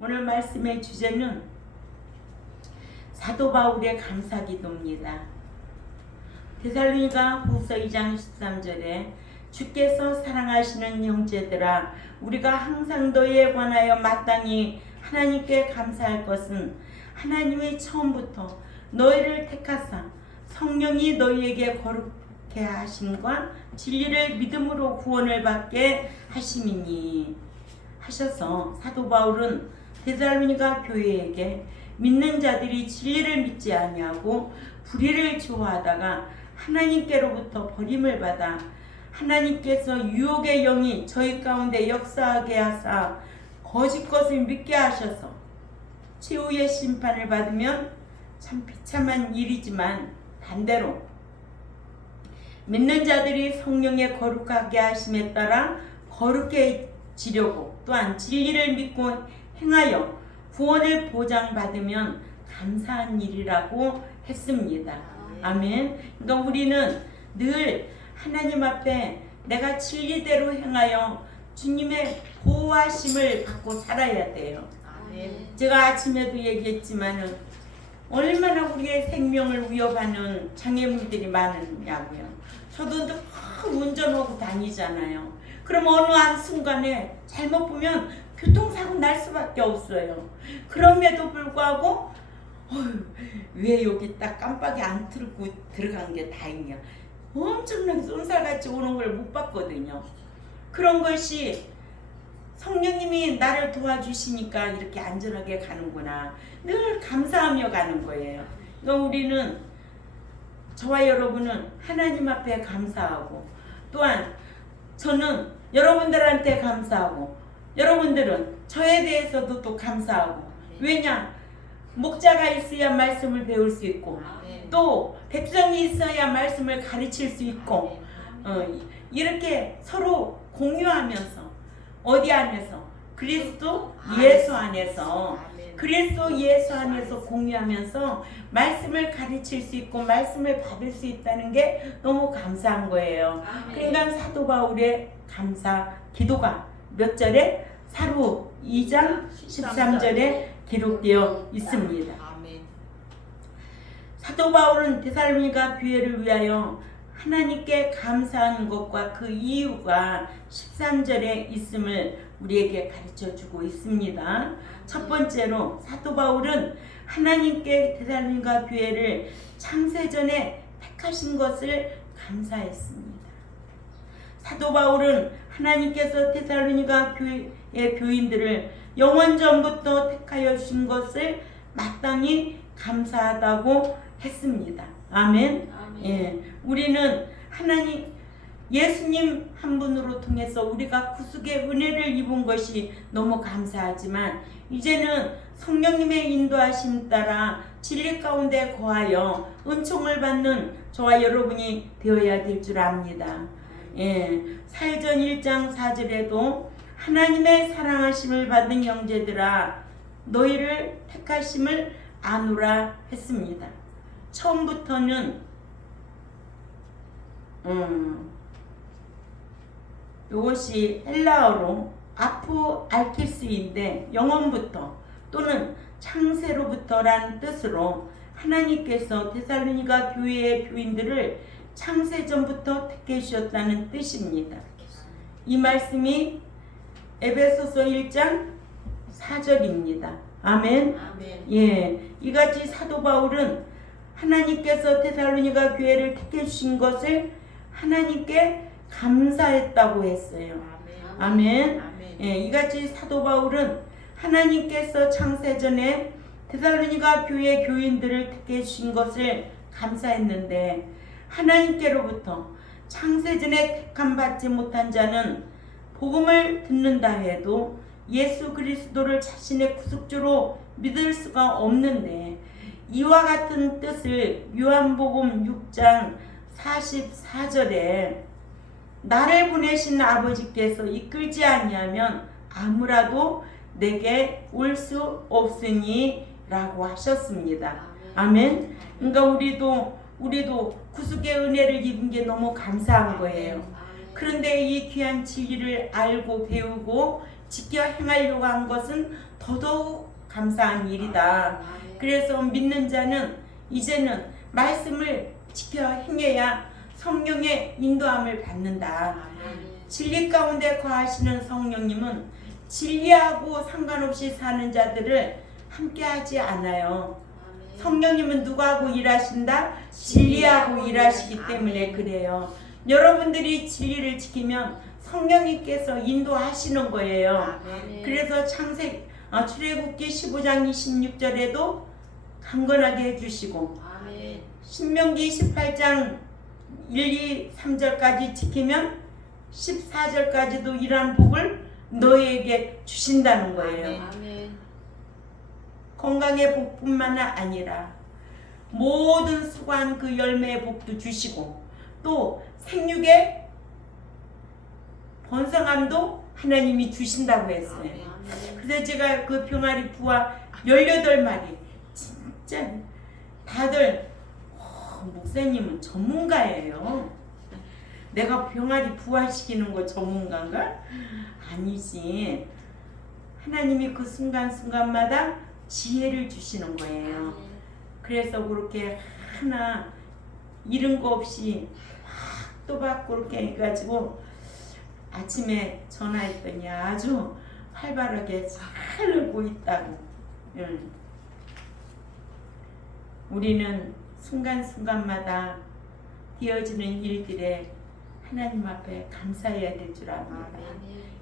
오늘 말씀의 주제는 사도 바울의 감사기도입니다. 데살로니가 후서 2장 13절에 주께서 사랑하시는 형제들아 우리가 항상 너희에 관하여 마땅히 하나님께 감사할 것은 하나님이 처음부터 너희를 택하사 성령이 너희에게 거룩해 하심과 진리를 믿음으로 구원을 받게 하심이니 하셔서 사도 바울은 데살로니가 교회에게 믿는 자들이 진리를 믿지 아니하고 불의를 좋아하다가 하나님께로부터 버림을 받아 하나님께서 유혹의 영이 저희 가운데 역사하게 하사 거짓 것을 믿게 하셔서 최후의 심판을 받으면 참 비참한 일이지만 반대로 믿는 자들이 성령의 거룩하게 하심에 따라 거룩해지려고 또한 진리를 믿고 행하여 구원을 보장받으면 감사한 일이라고 했습니다. 아멘. 그러니까 우리는 늘 하나님 앞에 내가 진리대로 행하여 주님의 보호하심을 받고 살아야 돼요. 아멘. 제가 아침에도 얘기했지만은 얼마나 우리의 생명을 위협하는 장애물들이 많으냐고요. 저도 늘 운전하고 다니잖아요. 그럼 어느 한순간에 잘못 보면 교통사고 날 수밖에 없어요. 그럼에도 불구하고 왜 여기 딱 깜빡이 안 틀고 들어간 게 다행이야. 엄청나게 쏜살같이 오는 걸 못 봤거든요. 그런 것이 성령님이 나를 도와주시니까 이렇게 안전하게 가는구나. 늘 감사하며 가는 거예요. 그러니까 우리는 저와 여러분은 하나님 앞에 감사하고 또한 저는 여러분들한테 감사하고 여러분들은 저에 대해서도 또 감사하고 왜냐? 목자가 있어야 말씀을 배울 수 있고 또 백성이 있어야 말씀을 가르칠 수 있고 이렇게 서로 공유하면서 어디 안에서? 그리스도 예수 안에서 그리스도 예수 안에서 공유하면서 말씀을 가르칠 수 있고 말씀을 받을 수 있다는 게 너무 감사한 거예요. 그러니까 사도 바울의 감사 기도가 몇 절에? 사도 2장 13절에 기록되어 있습니다. 사도 바울은 데살로니가 교회를 위하여 하나님께 감사하는 것과 그 이유가 13절에 있음을 우리에게 가르쳐주고 있습니다. 첫 번째로 사도 바울은 하나님께 데살로니가 교회를 창세전에 택하신 것을 감사했습니다. 사도 바울은 하나님께서 데살로니가 교회의 교인들을 영원전부터 택하여 주신 것을 마땅히 감사하다고 했습니다. 아멘. 예, 우리는 하나님 예수님 한 분으로 통해서 우리가 구속의 은혜를 입은 것이 너무 감사하지만 이제는 성령님의 인도하심 따라 진리 가운데 거하여 은총을 받는 저와 여러분이 되어야 될 줄 압니다. 예, 사도전 1장 4절에도 하나님의 사랑하심을 받은 형제들아 너희를 택하심을 아노라 했습니다. 처음부터는 이것이 헬라어로 아프알키스인데 영원부터 또는 창세로부터란 뜻으로 하나님께서 데살로니가 교회의 교인들을 창세전부터 택해 주셨다는 뜻입니다. 이 말씀이 에베소서 1장 4절입니다. 아멘. 예, 이같이 사도 바울은 하나님께서 데살로니가 교회를 택해 주신 것을 하나님께 감사했다고 했어요. 아멘. 예, 이같이 사도 바울은 하나님께서 창세전에 데살로니가 교회 교인들을 택해 주신 것을 감사했는데 하나님께로부터 창세전에 택함 받지 못한 자는 복음을 듣는다 해도 예수 그리스도를 자신의 구속주로 믿을 수가 없는데 이와 같은 뜻을 요한복음 6장 44절에 나를 보내신 아버지께서 이끌지 아니하면 아무라도 내게 올 수 없으니 라고 하셨습니다. 아멘. 그러니까 우리도 구속의 은혜를 입은 게 너무 감사한 거예요. 그런데 이 귀한 진리를 알고 배우고 지켜 행하려고 한 것은 더더욱 감사한 일이다. 그래서 믿는 자는 이제는 말씀을 지켜 행해야 성령의 인도함을 받는다. 진리 가운데 거하시는 성령님은 진리하고 상관없이 사는 자들을 함께하지 않아요. 성령님은 누구하고 일하신다? 진리하고 일하시기 때문에 그래요. 여러분들이 진리를 지키면 성령님께서 인도하시는 거예요. 그래서 출애굽기 15장 26절에도 강건하게 해주시고 신명기 18장 1, 2, 3절까지 지키면 14절까지도 이러한 복을 너희에게 주신다는 거예요. 건강의 복뿐만 아니라 모든 수고한 그 열매의 복도 주시고 또 생육의 번성함도 하나님이 주신다고 했어요. 그래서 제가 그 병아리 부화 18마리 진짜 다들 목사님은 전문가예요. 내가 병아리 부화시키는 거 전문가인가? 아니지. 하나님이 그 순간순간마다 지혜를 주시는 거예요. 그래서 그렇게 하나 잃은 거 없이 또박 그렇게 해가지고 아침에 전화했더니 아주 활발하게 잘 놀고 있다고. 우리는 순간순간마다 되어지는 일들에 하나님 앞에 감사해야 될 줄 압니다.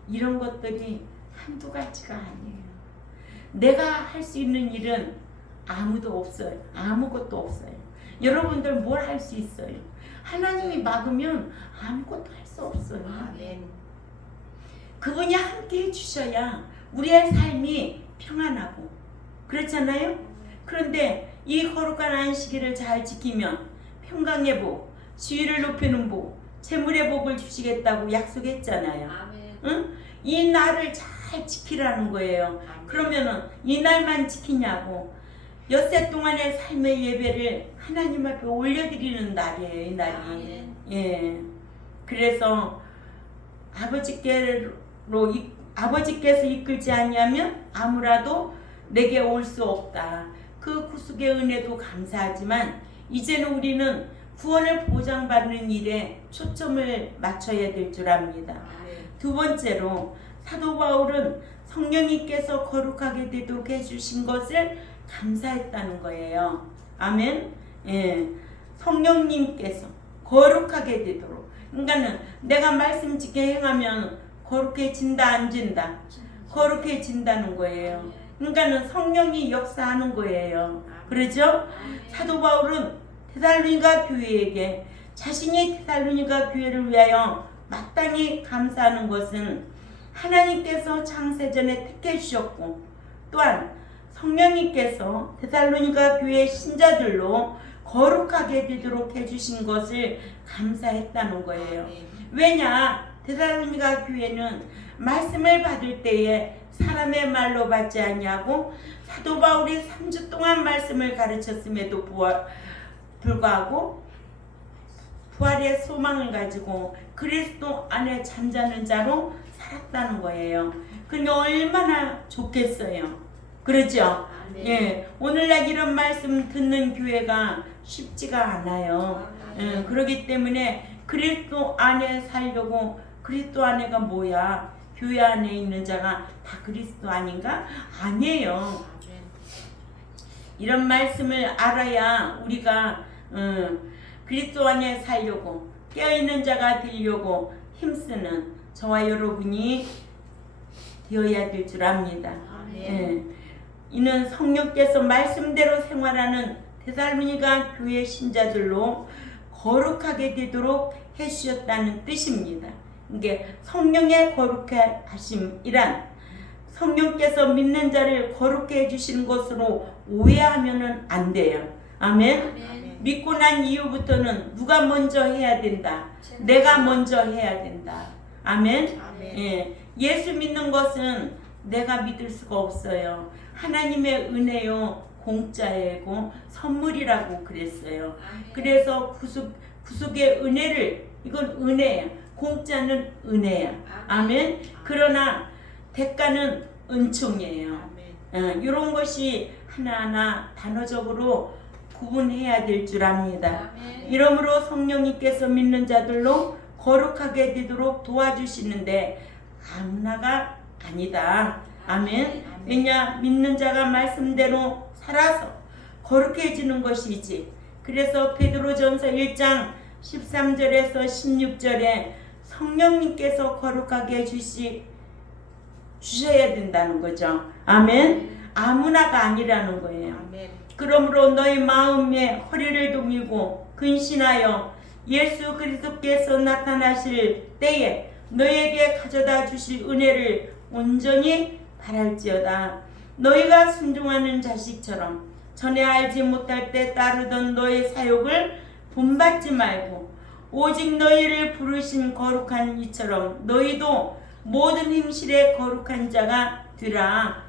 이런 것들이 한두 가지가 아니에요. 내가 할 수 있는 일은 아무도 없어요. 아무것도 없어요. 여러분들 뭘 할 수 있어요? 하나님이 막으면 아무것도 할 수 없어요. 그분이 함께 해주셔야 우리의 삶이 평안하고 그렇잖아요. 그런데 이 거룩한 안식일을 잘 지키면 평강의 복, 지위를 높이는 복, 재물의 복을 주시겠다고 약속했잖아요. 응? 이 날을 잘 지키라는 거예요. 그러면은 이 날만 지키냐고. 엿새 동안의 삶의 예배를 하나님 앞에 올려드리는 날이에요. 이 날이. 예. 그래서 아버지께서 이끌지 아니하면 아무라도 내게 올 수 없다. 그 구속의 은혜도 감사하지만 이제는 우리는 구원을 보장받는 일에 초점을 맞춰야 될 줄 압니다. 두 번째로 사도 바울은 성령님께서 거룩하게 되도록 해주신 것을 감사했다는 거예요. 아멘. 예. 성령님께서 거룩하게 되도록. 그러니까는 내가 말씀 지켜 행하면 거룩해진다 안 진다? 거룩해진다는 거예요. 그러니까는 성령이 역사하는 거예요. 그렇죠? 사도 바울은 데살로니가 교회에게 자신이 데살로니가 교회를 위하여 마땅히 감사하는 것은 하나님께서 창세전에 택해 주셨고 또한 성령님께서 데살로니가 교회 신자들로 거룩하게 되도록 해주신 것을 감사했다는 거예요. 왜냐? 데살로니가 교회는 말씀을 받을 때에 사람의 말로 받지 아니하고 사도 바울이 3주 동안 말씀을 가르쳤음에도 불구하고 부활의 소망을 가지고 그리스도 안에 잠자는 자로 살았다는 거예요. 그러니까 얼마나 좋겠어요. 그렇죠? 예, 오늘날 이런 말씀 듣는 교회가 쉽지가 않아요. 예, 그렇기 때문에 그리스도 안에 살려고. 그리스도 안에가 뭐야? 교회 안에 있는 자가 다 그리스도 아닌가? 아니에요. 이런 말씀을 알아야 우리가 그리스도 안에 살려고 깨어있는 자가 되려고 힘쓰는 저와 여러분이 되어야 될 줄 압니다. 예. 이는 성령께서 말씀대로 생활하는 데살로니가 교회 신자들로 거룩하게 되도록 해주셨다는 뜻입니다. 이게 성령의 거룩해 하심이란 성령께서 믿는 자를 거룩해 해주시는 것으로 오해하면 안 돼요. 아멘. 믿고 난 이후부터는 누가 먼저 해야 된다. 내가 먼저 해야 된다. 아멘. 예. 예수 믿는 것은 내가 믿을 수가 없어요. 하나님의 은혜요 공짜이고 선물이라고 그랬어요. 그래서 구속의 은혜를, 이건 은혜야. 공짜는 은혜야. 아멘. 그러나 대가는 은총이에요. 이런 것이 하나하나 단어적으로 구분해야 될 줄 압니다. 이러므로 성령님께서 믿는 자들로 거룩하게 되도록 도와주시는데 아무나가 아니다. 아멘. 왜냐 믿는 자가 말씀대로 살아서 거룩해지는 것이지. 그래서 베드로전서 1장 13절에서 16절에 성령님께서 거룩하게 주셔야 된다는 거죠. 아멘. 아무나가 아니라는 거예요. 그러므로 너희 마음에 허리를 동이고 근신하여 예수 그리스도께서 나타나실 때에 너희에게 가져다 주실 은혜를 온전히 바랄지어다. 너희가 순종하는 자식처럼 전에 알지 못할 때 따르던 너희 사욕을 본받지 말고 오직 너희를 부르신 거룩한 이처럼 너희도 모든 행실에 거룩한 자가 되라.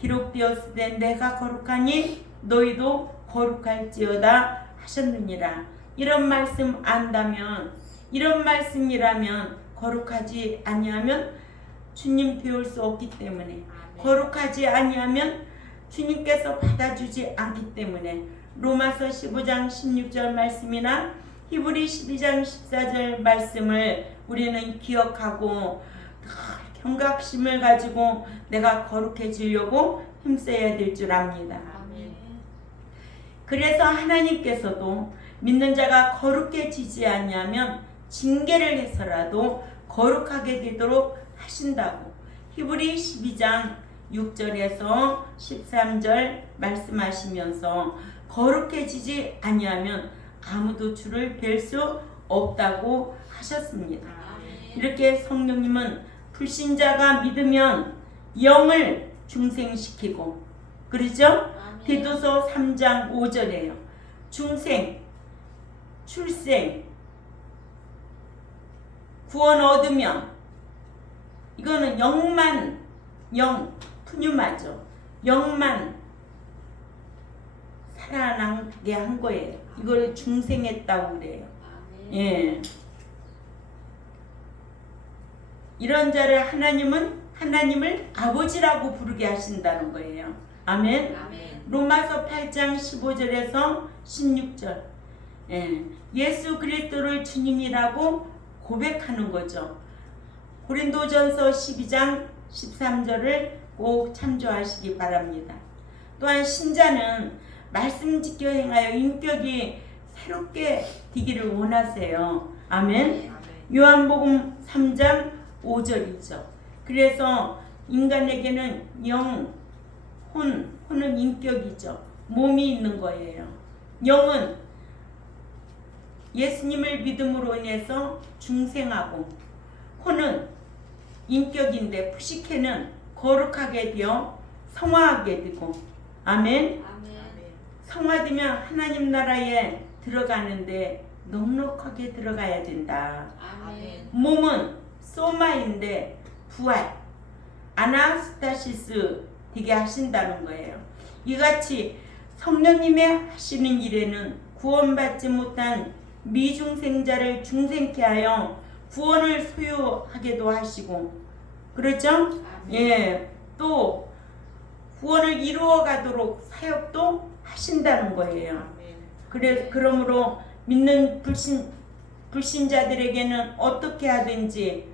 기록되었을 때 내가 거룩하니 너희도 거룩할지어다 하셨느니라. 이런 말씀 안다면, 이런 말씀이라면 거룩하지 아니하면 주님 배울 수 없기 때문에, 거룩하지 아니하면 주님께서 받아주지 않기 때문에 로마서 15장 16절 말씀이나 히브리 12장 14절 말씀을 우리는 기억하고 경각심을 가지고 내가 거룩해지려고 힘써야 될 줄 압니다. 그래서 하나님께서도 믿는 자가 거룩해지지 아니하면 징계를 해서라도 거룩하게 되도록 하신다고 히브리 12장 6절에서 13절 말씀하시면서 거룩해지지 아니하면 아무도 주를 뵐 수 없다고 하셨습니다. 이렇게 성령님은 불신자가 믿으면 영을 중생시키고, 그러죠? 디도서 3장 5절에요. 중생, 출생, 구원 얻으면 이거는 영만, 푸뉴마죠. 영만 살아나게 한 거예요. 이걸 중생했다고 그래요. 예. 이런 자를 하나님을 아버지라고 부르게 하신다는 거예요. 아멘. 로마서 8장 15절에서 16절. 예수 그리스도를 주님이라고 고백하는 거죠. 고린도전서 12장 13절을 꼭 참조하시기 바랍니다. 또한 신자는 말씀 지켜 행하여 인격이 새롭게 되기를 원하세요. 아멘. 요한복음 3장 5절이죠. 그래서 인간에게는 영, 혼은 인격이죠. 몸이 있는 거예요. 영은 예수님을 믿음으로 인해서 중생하고, 혼은 인격인데 푸시케는 거룩하게 되어 성화하게 되고, 아멘. 성화되면 하나님 나라에 들어가는데 넉넉하게 들어가야 된다. 몸은 소마인데 부활, 아나스타시스 되게 하신다는 거예요. 이같이 성령님의 하시는 일에는 구원받지 못한 미중생자를 중생케 하여 구원을 소유하게도 하시고, 그렇죠? 예, 또 구원을 이루어 가도록 사역도 하신다는 거예요. 그러므로 믿는 불신자들에게는 어떻게 하든지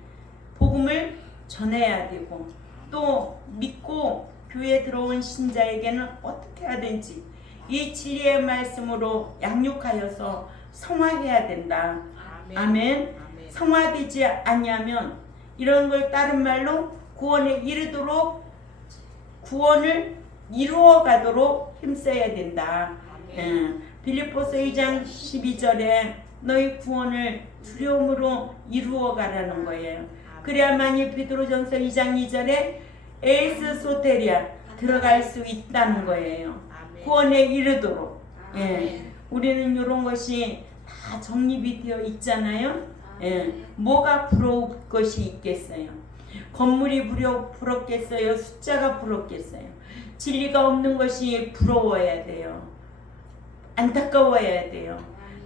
복음을 전해야 되고, 또 믿고 교회에 들어온 신자에게는 어떻게 하든지 이 진리의 말씀으로 양육하여서 성화해야 된다. 아멘. 성화되지 아니하면 이런 걸 다른 말로 구원에 이르도록, 구원을 이루어 가도록 힘써야 된다. 빌립보서 2장 12절에 너희 구원을 두려움으로 이루어 가라는 거예요. 그래야만이 베드로전서 2장 2절에 에이스 소테리아 들어갈 수 있다는 거예요. 구원에 이르도록. 우리는 이런 것이 다 정립이 되어 있잖아요. 뭐가 부러울 것이 있겠어요? 건물이 부럽겠어요? 숫자가 부럽겠어요? 진리가 없는 것이 부러워야 돼요. 안타까워야 돼요.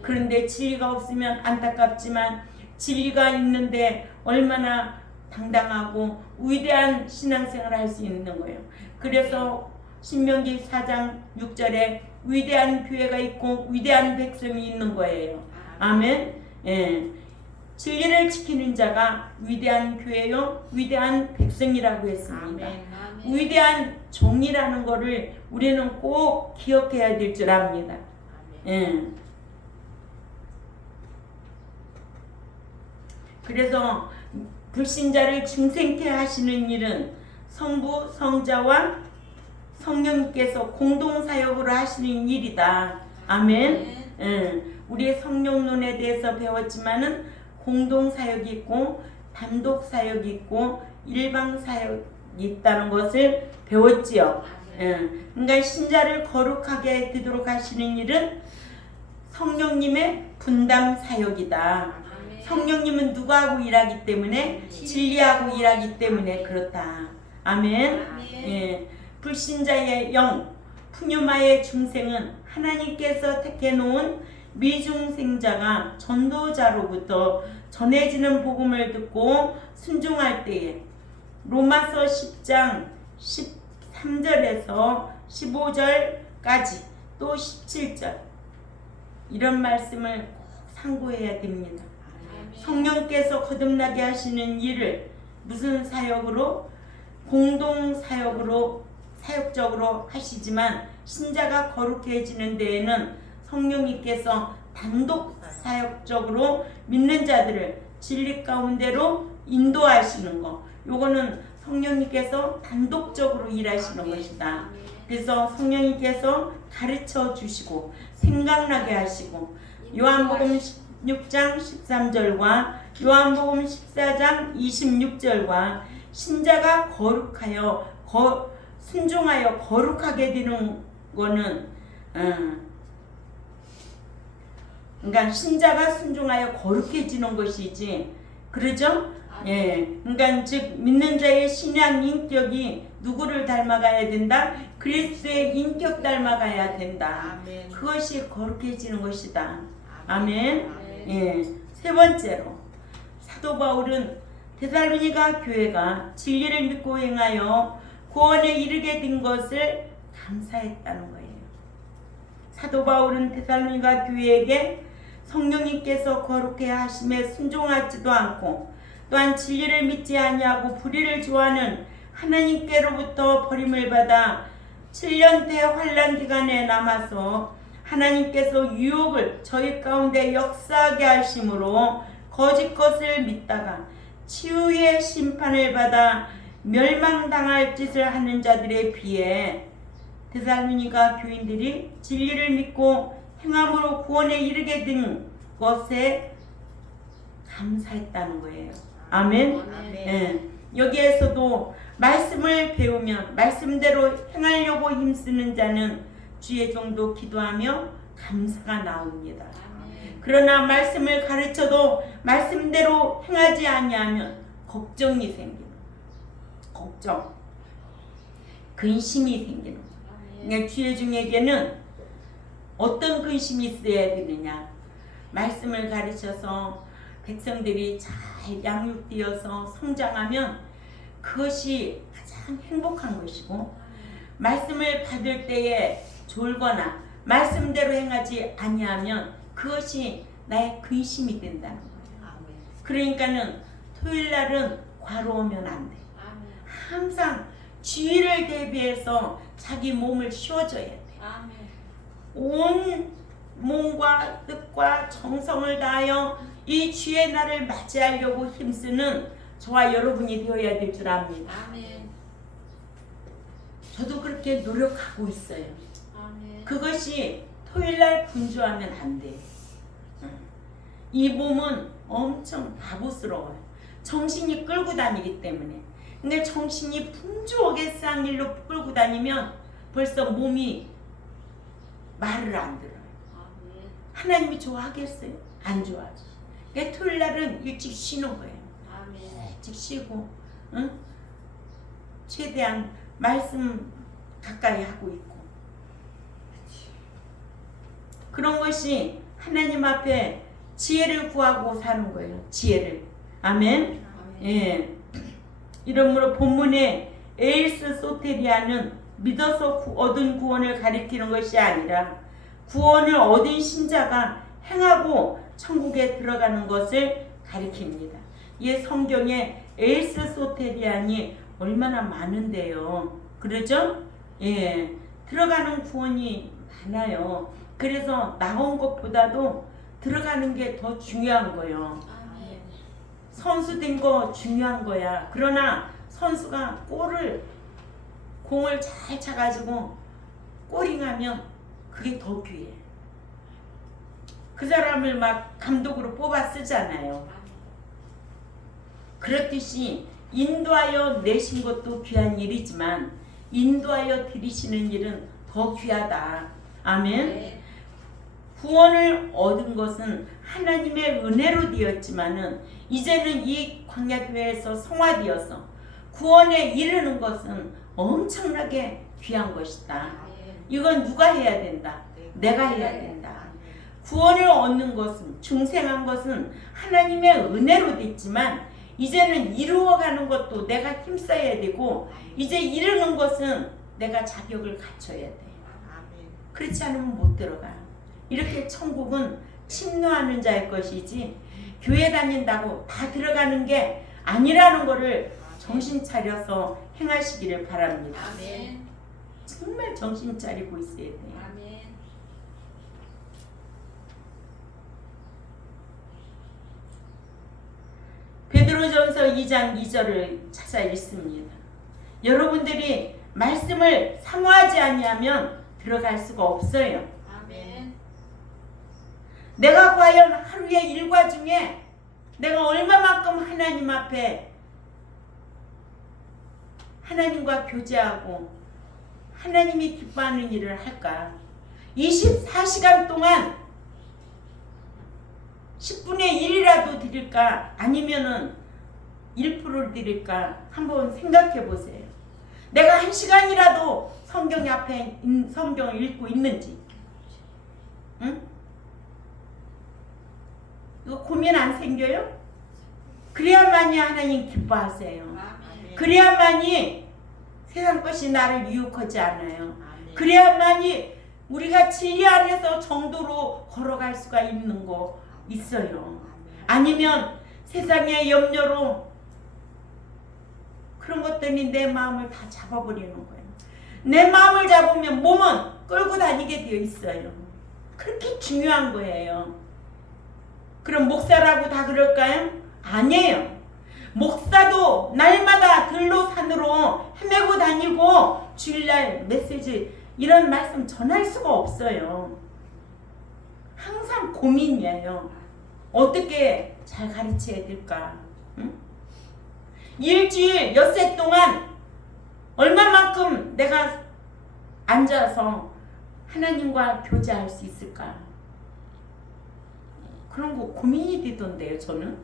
그런데 진리가 없으면 안타깝지만 진리가 있는데 얼마나 당당하고 위대한 신앙생활을 할 수 있는 거예요. 그래서 신명기 4장 6절에 위대한 교회가 있고 위대한 백성이 있는 거예요. 아멘. 예. 진리를 지키는 자가 위대한 교회요 위대한 백성이라고 했습니다. 아멘. 위대한 종이라는 거를 우리는 꼭 기억해야 될 줄 압니다. 예. 그래서 불신자를 중생케 하시는 일은 성부, 성자와 성령께서 공동사역으로 하시는 일이다. 아멘. 예. 우리 성령론에 대해서 배웠지만은 공동사역이 있고 단독사역이 있고 일방사역이 있다는 것을 배웠지요. 예. 그러니까 신자를 거룩하게 되도록 하시는 일은 성령님의 분담 사역이다. 성령님은 누구하고 일하기 때문에 진리하고 일하기 때문에 그렇다. 아멘. 예. 불신자의 영 푸뉴마의 중생은 하나님께서 택해 놓은 미중생자가 전도자로부터 전해지는 복음을 듣고 순종할 때에 로마서 10장 13절에서 15절까지 또 17절 이런 말씀을 꼭 상고해야 됩니다. 성령께서 거듭나게 하시는 일을 무슨 사역으로? 공동 사역으로 사역적으로 하시지만 신자가 거룩해지는 데에는 성령님께서 단독 사역적으로 믿는 자들을 진리 가운데로 인도하시는 거. 요거는 성령님께서 단독적으로 일하시는 것이다. 그래서 성령님께서 가르쳐 주시고 생각나게 하시고 요한복음 16장 13절과 요한복음 14장 26절과 신자가 거룩하여 순종하여 거룩하게 되는 거는 그러니까 신자가 순종하여 거룩해지는 것이지, 그러죠? 예, 그러니까 즉 믿는 자의 신앙 인격이 누구를 닮아가야 된다? 그리스도의 인격 닮아가야 된다. 아멘. 그것이 거룩해지는 것이다. 아멘. 예, 세 번째로 사도 바울은 데살로니가 교회가 진리를 믿고 행하여 구원에 이르게 된 것을 감사했다는 거예요. 사도 바울은 데살로니가 교회에게 성령님께서 거룩해 하심에 순종하지도 않고 또한 진리를 믿지 아니하고 불의를 좋아하는 하나님께로부터 버림을 받아 7년대 환난 기간에 남아서 하나님께서 유혹을 저희 가운데 역사하게 하심으로 거짓 것을 믿다가 치유의 심판을 받아 멸망당할 짓을 하는 자들에 비해 데살로니가 교인들이 진리를 믿고 행함으로 구원에 이르게 된 것에 감사했다는 거예요. 아멘. 예. 여기에서도 말씀을 배우면 말씀대로 행하려고 힘쓰는 자는 주의 종도 기도하며 감사가 나옵니다. 그러나 말씀을 가르쳐도 말씀대로 행하지 아니하면 걱정이 생기는, 걱정, 근심이 생기는. 그러니까 주의 종에게는 어떤 근심이 있어야 되느냐? 말씀을 가르쳐서 백성들이 잘 양육되어서 성장하면 그것이 가장 행복한 것이고, 말씀을 받을 때에 졸거나 말씀대로 행하지 아니하면 그것이 나의 근심이 된다는 거예요. 그러니까는 토요일날은 과로우면 안 돼. 항상 주일을 대비해서 자기 몸을 쉬어줘야 돼. 온 몸과 뜻과 정성을 다하여 이 주의 날을 맞이하려고 힘쓰는 저와 여러분이 되어야 될 줄 압니다. 저도 그렇게 노력하고 있어요. 그것이 토요일날 분주하면 안 돼. 이 몸은 엄청 바보스러워요. 정신이 끌고 다니기 때문에. 근데 정신이 분주하게 쌍일로 끌고 다니면 벌써 몸이 말을 안 들어요. 하나님이 좋아하겠어요? 안 좋아하지. 그러니까 토요일날은 일찍 쉬는 거예요. 일찍 쉬고, 응? 최대한 말씀 가까이 하고 있고. 그런 것이 하나님 앞에 지혜를 구하고 사는 거예요. 지혜를. 아멘. 예. 이러므로 본문의 에일스 소테리아는 믿어서 얻은 구원을 가리키는 것이 아니라 구원을 얻은 신자가 행하고 천국에 들어가는 것을 가리킵니다. 이 성경에 에일스 소테리안이 얼마나 많은데요. 그러죠? 예, 들어가는 구원이 많아요. 그래서 나온 것보다도 들어가는 게 더 중요한 거예요. 선수 된 거 중요한 거야. 그러나 선수가 공을 잘 차가지고 골링하면 그게 더 귀해. 그 사람을 막 감독으로 뽑아 쓰잖아요. 그렇듯이 인도하여 내신 것도 귀한 일이지만 인도하여 드리시는 일은 더 귀하다. 아멘. 구원을 얻은 것은 하나님의 은혜로 되었지만은 이제는 이 광야교회에서 성화되어서 구원에 이르는 것은 엄청나게 귀한 것이다. 이건 누가 해야 된다? 내가 해야 된다. 구원을 얻는 것은, 중생한 것은 하나님의 은혜로 됐지만 이제는 이루어가는 것도 내가 힘써야 되고 이제 이루는 것은 내가 자격을 갖춰야 돼. 그렇지 않으면 못 들어가. 이렇게 천국은 침노하는 자의 것이지 교회 다닌다고 다 들어가는 게 아니라는 것을 정신 차려서 행하시기를 바랍니다. 아멘. 정말 정신 차리고 있어야 돼요. 아멘. 베드로전서 2장 2절을 찾아 읽습니다. 여러분들이 말씀을 사모하지 아니하면 들어갈 수가 없어요. 아멘. 내가 과연 하루의 일과 중에 내가 얼마만큼 하나님 앞에 하나님과 교제하고 하나님이 기뻐하는 일을 할까? 24시간 동안 10분의 1이라도 드릴까? 아니면은 1%를 드릴까? 한번 생각해 보세요. 내가 1시간이라도 성경 앞에 성경을 읽고 있는지. 응? 이거 고민 안 생겨요? 그래야만이 하나님 기뻐하세요. 아멘. 그래야만이 세상 것이 나를 유혹하지 않아요. 아멘. 그래야만이 우리가 진리 안에서 정도로 걸어갈 수가 있는 거 있어요. 아니면 세상의 염려로 그런 것들이 내 마음을 다 잡아버리는 거예요. 내 마음을 잡으면 몸은 끌고 다니게 되어 있어요. 그렇게 중요한 거예요. 그럼 목사라고 다 그럴까요? 아니에요. 목사도 날마다 들로 산으로 헤매고 다니고 주일날 메시지 이런 말씀 전할 수가 없어요. 항상 고민이에요. 어떻게 잘 가르쳐야 될까? 응? 일주일 엿새 동안 얼마만큼 내가 앉아서 하나님과 교제할 수 있을까? 그런 거 고민이 되던데요, 저는.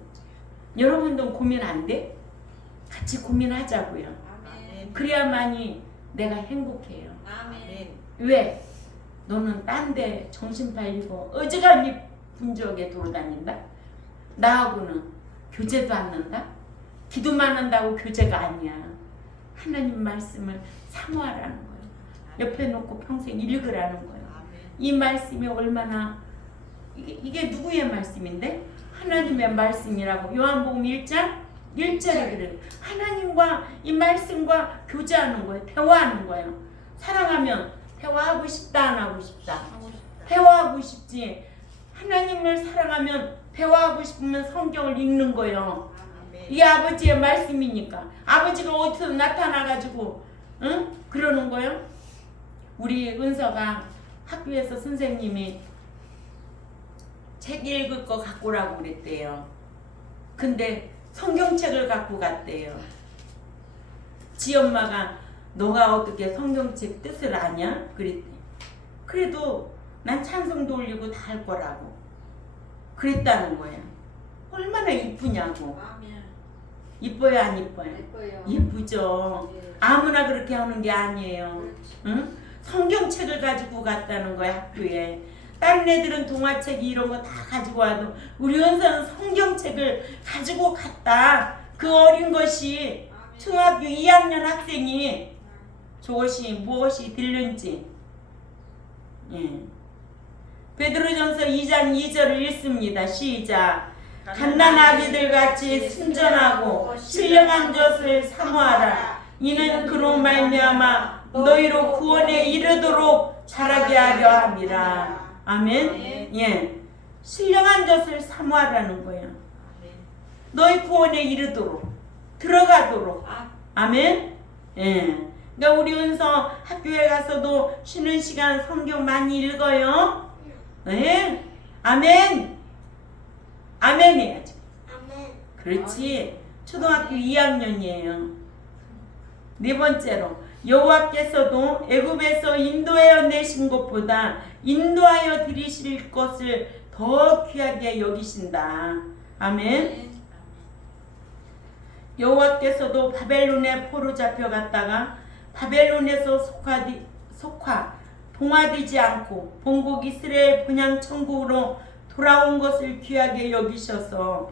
여러분도 고민 안 돼? 같이 고민하자고요. 아멘. 그래야만이 내가 행복해요. 아멘. 왜? 너는 딴 데 정신 팔리고 어지간히 분주하게 돌아다닌다? 나하고는 교제도 않는다? 기도만 한다고 교제가 아니야. 하나님 말씀을 사모하라는 거예요. 옆에 놓고 평생 읽으라는 거예요. 이 말씀이 얼마나 이게 누구의 말씀인데? 하나님의 말씀이라고. 요한복음 1장 1절에 그래요. 하나님과 이 말씀과 교제하는 거예요. 대화하는 거예요. 사랑하면 대화하고 싶다 안 하고 싶다? 대화하고 싶지. 하나님을 사랑하면 대화하고 싶으면 성경을 읽는 거예요. 이게 아버지의 말씀이니까. 아버지가 어디서 나타나가지고 응? 그러는 거예요. 우리 은서가 학교에서 선생님이 책 읽을 거 갖고 오라고 그랬대요. 근데 성경책을 갖고 갔대요. 지 엄마가 너가 어떻게 성경책 뜻을 아냐? 그랬대. 그래도 난 찬송도 올리고 다 할 거라고 그랬다는 거야. 얼마나 이쁘냐고. 아멘. 이뻐요 안 이뻐요? 예뻐요. 예쁘죠. 네. 아무나 그렇게 하는 게 아니에요. 그렇지. 응? 성경책을 가지고 갔다는 거야 학교에. 다른 애들은 동화책 이런 거 다 가지고 와도 우리 은서는 성경책을 가지고 갔다. 그 어린 것이 중학교 2학년 학생이 저것이 무엇이 들는지. 예. 베드로전서 2장 2절을 읽습니다. 시작. 갓난 아기들 같이 순전하고 신령한 것을 사모하라. 이는 그로 말미암아 너희로 구원에 이르도록 자라게 하려 함이라. 아멘. 예. 신령한 것을 사모하라는 거예요. 너희 구원에 이르도록, 들어가도록. 아멘. 예. 그러니까 우리 은서 학교에 가서도 쉬는 시간 성경 많이 읽어요. 예. 아멘. 아멘 해야지. 그렇지. 초등학교 2학년이에요. 네 번째로 여호와께서도 애굽에서 인도하여 내신 것보다 인도하여 드리실 것을 더 귀하게 여기신다. 아멘. 여호와께서도 바벨론에 포로 잡혀갔다가 바벨론에서 동화되지 않고 본국 이스라엘 본향 천국으로 돌아온 것을 귀하게 여기셔서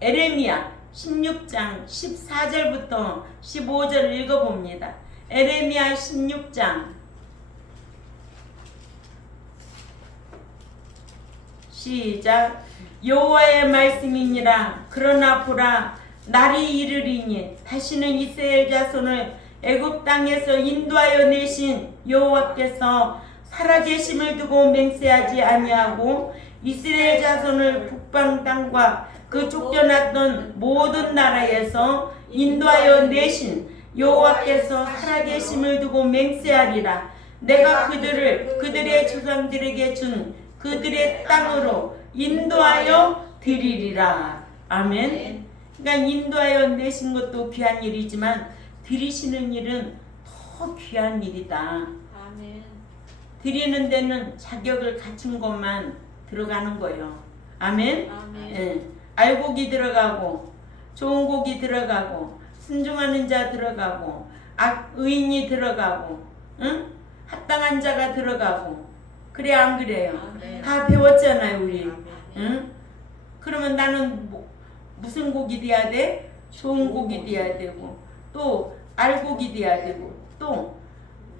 에레미야 16장 14절부터 15절을 읽어봅니다. 에레미야 16장 시작. 여호와의 말씀이니라. 그러나 보라, 날이 이르리니 다시는 이스라엘 자손을 애굽 땅에서 인도하여 내신 여호와께서 살아계심을 두고 맹세하지 아니하고 이스라엘 자손을 북방 땅과 그 쫓겨났던 모든 나라에서 인도하여 내신 여호와께서 살아계심을 두고 맹세하리라. 내가 그들을 그들의 조상들에게 준 그들의 땅으로 인도하여 드리리라. 아멘. 그러니까 인도하여 내신 것도 귀한 일이지만 드리시는 일은 더 귀한 일이다. 아멘. 드리는 데는 자격을 갖춘 것만 들어가는 거예요. 아멘. 아멘. 예. 알곡이 들어가고 좋은 곡이 들어가고 순종하는 자 들어가고 의인이 들어가고 응? 합당한 자가 들어가고 그래 안 그래요? 아멘. 다 배웠잖아요 우리. 아멘. 응? 그러면 나는 무슨 곡이 돼야 돼? 좋은 곡이 돼야 되고 또 알곡이 돼야 되고 또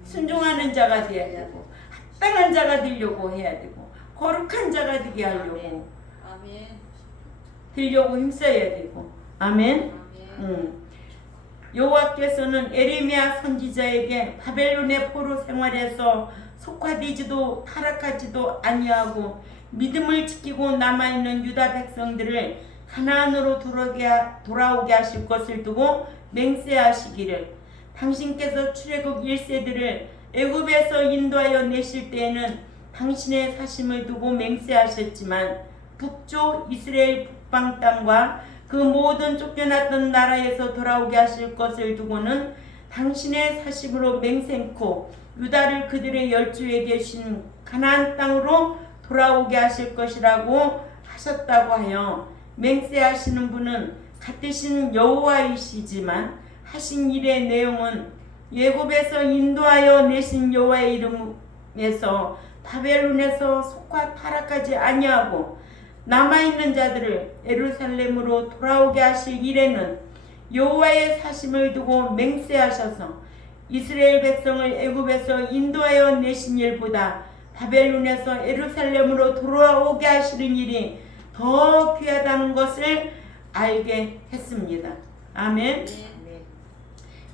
순종하는 자가 돼야 되고 합당한 자가 되려고 해야 되고 거룩한 자가 되게 하려고 아멘. 되려고 힘써야 되고. 아멘. 여호와께서는 에레미야 선지자에게 바벨론의 포로 생활에서 속화되지도 타락하지도 아니하고 믿음을 지키고 남아있는 유다 백성들을 가나안으로 돌아오게 하실 것을 두고 맹세하시기를, 당신께서 출애굽 1세들을 애굽에서 인도하여 내실 때에는 당신의 사심을 두고 맹세하셨지만 북쪽 이스라엘 북방 땅과 그 모든 쫓겨났던 나라에서 돌아오게 하실 것을 두고는 당신의 사심으로 맹세코 유다를 그들의 열주에게 신 가나안 땅으로 돌아오게 하실 것이라고 하셨다고 하여 맹세하시는 분은 같으신 여호와이시지만 하신 일의 내용은 애굽에서 인도하여 내신 여호와의 이름에서 바벨론에서 속화 타락하지 아니하고 남아있는 자들을 예루살렘으로 돌아오게 하실 일에는 여호와의 사심을 두고 맹세하셔서 이스라엘 백성을 애굽에서 인도하여 내신 일보다 바벨론에서 예루살렘으로 돌아오게 하시는 일이 더 귀하다는 것을 알게 했습니다. 아멘.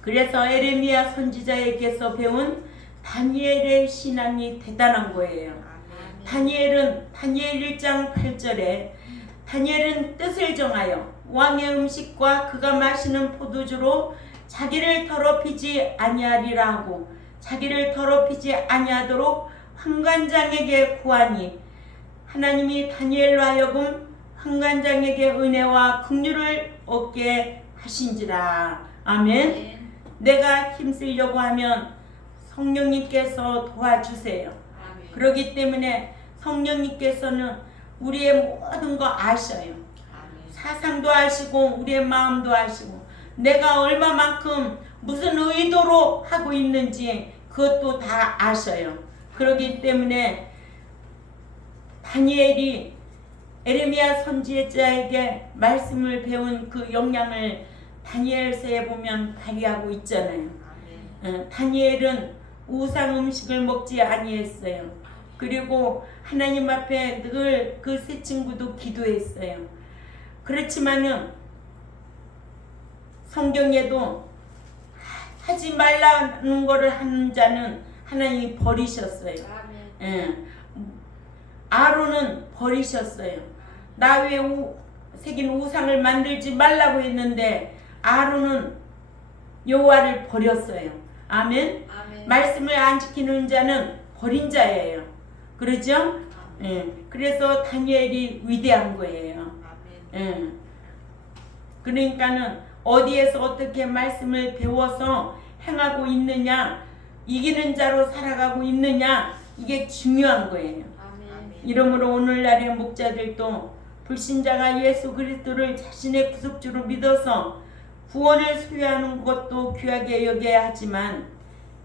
그래서 에레미야 선지자에게서 배운 다니엘의 신앙이 대단한 거예요. 다니엘 1장 8절에 다니엘은 뜻을 정하여 왕의 음식과 그가 마시는 포도주로 자기를 더럽히지 아니하리라 하고 자기를 더럽히지 아니하도록 환관장에게 구하니 하나님이 다니엘로 하여금 환관장에게 은혜와 긍휼을 얻게 하신지라. 아멘. 내가 힘쓰려고 하면 성령님께서 도와주세요. 그렇기 때문에 성령님께서는 우리의 모든 거 아셔요. 사상도 아시고 우리의 마음도 아시고 내가 얼마만큼 무슨 의도로 하고 있는지 그것도 다 아셔요. 그렇기 때문에 다니엘이 에레미야 선지자에게 말씀을 배운 그 역량을 다니엘서에 보면 발휘하고 있잖아요. 다니엘은 우상 음식을 먹지 아니했어요. 그리고 하나님 앞에 늘 그 세 친구도 기도했어요. 그렇지만은 성경에도 하지 말라는 거를 하는 자는 하나님이 버리셨어요. 아론은 버리셨어요. 나 위에 새긴 우상을 만들지 말라고 했는데 아론은 여호와를 버렸어요. 아멘. 말씀을 안 지키는 자는 버린 자예요. 그렇죠? 그래서 다니엘이 위대한 거예요. 그러니까는 어디에서 어떻게 말씀을 배워서 행하고 있느냐, 이기는 자로 살아가고 있느냐, 이게 중요한 거예요. 이러므로 오늘날의 목자들도 불신자가 예수 그리스도를 자신의 구속주로 믿어서 구원을 소유하는 것도 귀하게 여겨야 하지만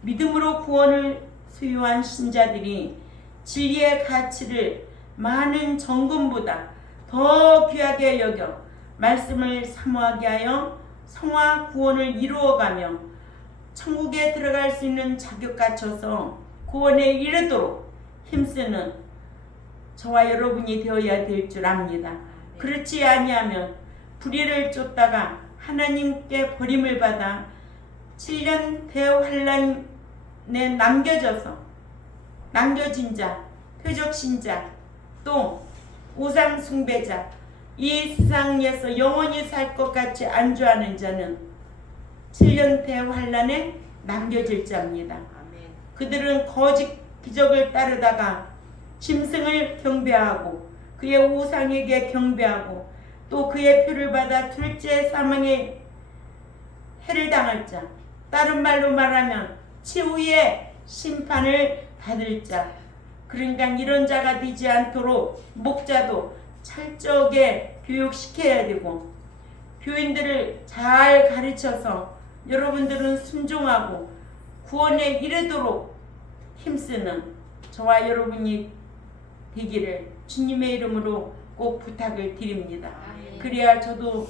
믿음으로 구원을 소유한 신자들이 진리의 가치를 많은 정금보다 더 귀하게 여겨 말씀을 사모하게 하여 성화 구원을 이루어가며 천국에 들어갈 수 있는 자격 갖춰서 구원에 이르도록 힘쓰는 저와 여러분이 되어야 될 줄 압니다. 그렇지 아니하면 불의를 쫓다가 하나님께 버림을 받아 7년 대환란에 남겨진 자, 표적신자, 또 우상 숭배자, 이 세상에서 영원히 살 것 같이 안주하는 자는 7년 대환란에 남겨질 자입니다. 그들은 거짓 기적을 따르다가 짐승을 경배하고 그의 우상에게 경배하고 또 그의 표를 받아 둘째 사망의 해를 당할 자, 다른 말로 말하면 최후의 심판을 받을 자. 그러니까 이런 자가 되지 않도록 목자도 철저하게 교육시켜야 되고 교인들을 잘 가르쳐서 여러분들은 순종하고 구원에 이르도록 힘쓰는 저와 여러분이 되기를 주님의 이름으로 꼭 부탁을 드립니다. 그래야 저도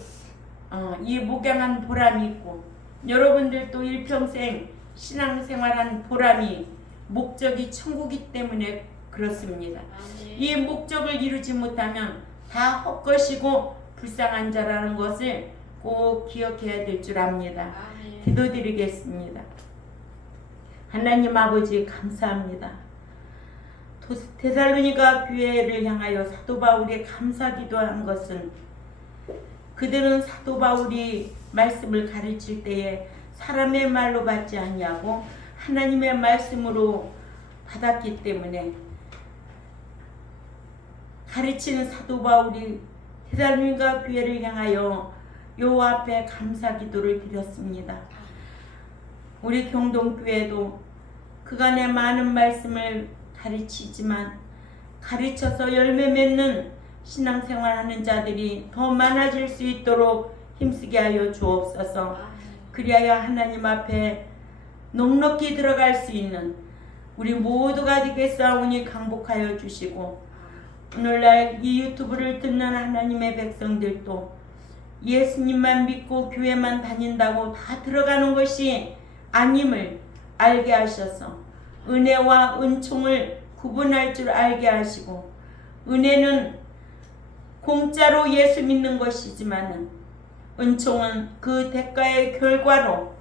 이 목양한 보람이 있고 여러분들도 일평생 신앙생활한 보람이 목적이 천국이기 때문에 그렇습니다. 이 목적을 이루지 못하면 다 헛것이고 불쌍한 자라는 것을 꼭 기억해야 될 줄 압니다. 기도드리겠습니다. 하나님 아버지 감사합니다. 데살로니가 교회를 향하여 사도 바울이 감사 기도한 것은 그들은 사도 바울이 말씀을 가르칠 때에 사람의 말로 받지 아니하고 하나님의 말씀으로 받았기 때문에 가르치는 사도 바울이 데살로니가 교회를 향하여 여호와 앞에 감사 기도를 드렸습니다. 우리 경동교회도 그간의 많은 말씀을 가르치지만 가르쳐서 열매 맺는 신앙생활하는 자들이 더 많아질 수 있도록 힘쓰게 하여 주옵소서. 그리하여 하나님 앞에 넉넉히 들어갈 수 있는 우리 모두가 되겠사오니 강복하여 주시고 오늘날 이 유튜브를 듣는 하나님의 백성들도 예수님만 믿고 교회만 다닌다고 다 들어가는 것이 아님을 알게 하셔서 은혜와 은총을 구분할 줄 알게 하시고 은혜는 공짜로 예수 믿는 것이지만 은총은 그 대가의 결과로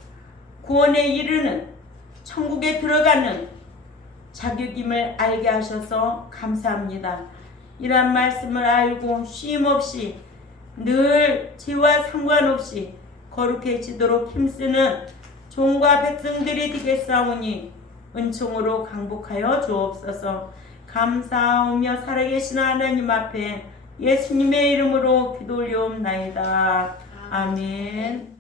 구원에 이르는 천국에 들어가는 자격임을 알게 하셔서 감사합니다. 이러한 말씀을 알고 쉼없이 늘 죄와 상관없이 거룩해지도록 힘쓰는 종과 백성들이 되겠사오니 은총으로 강복하여 주옵소서. 감사하며 살아계신 하나님 앞에 예수님의 이름으로 기도 올려옵나이다. 아멘.